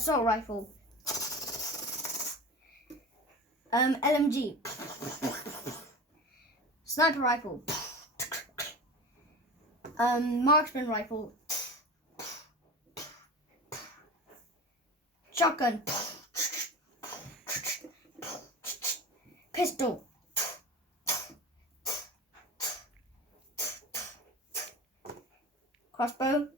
Assault rifle. LMG. Sniper rifle. Marksman rifle. Shotgun. Pistol. Crossbow.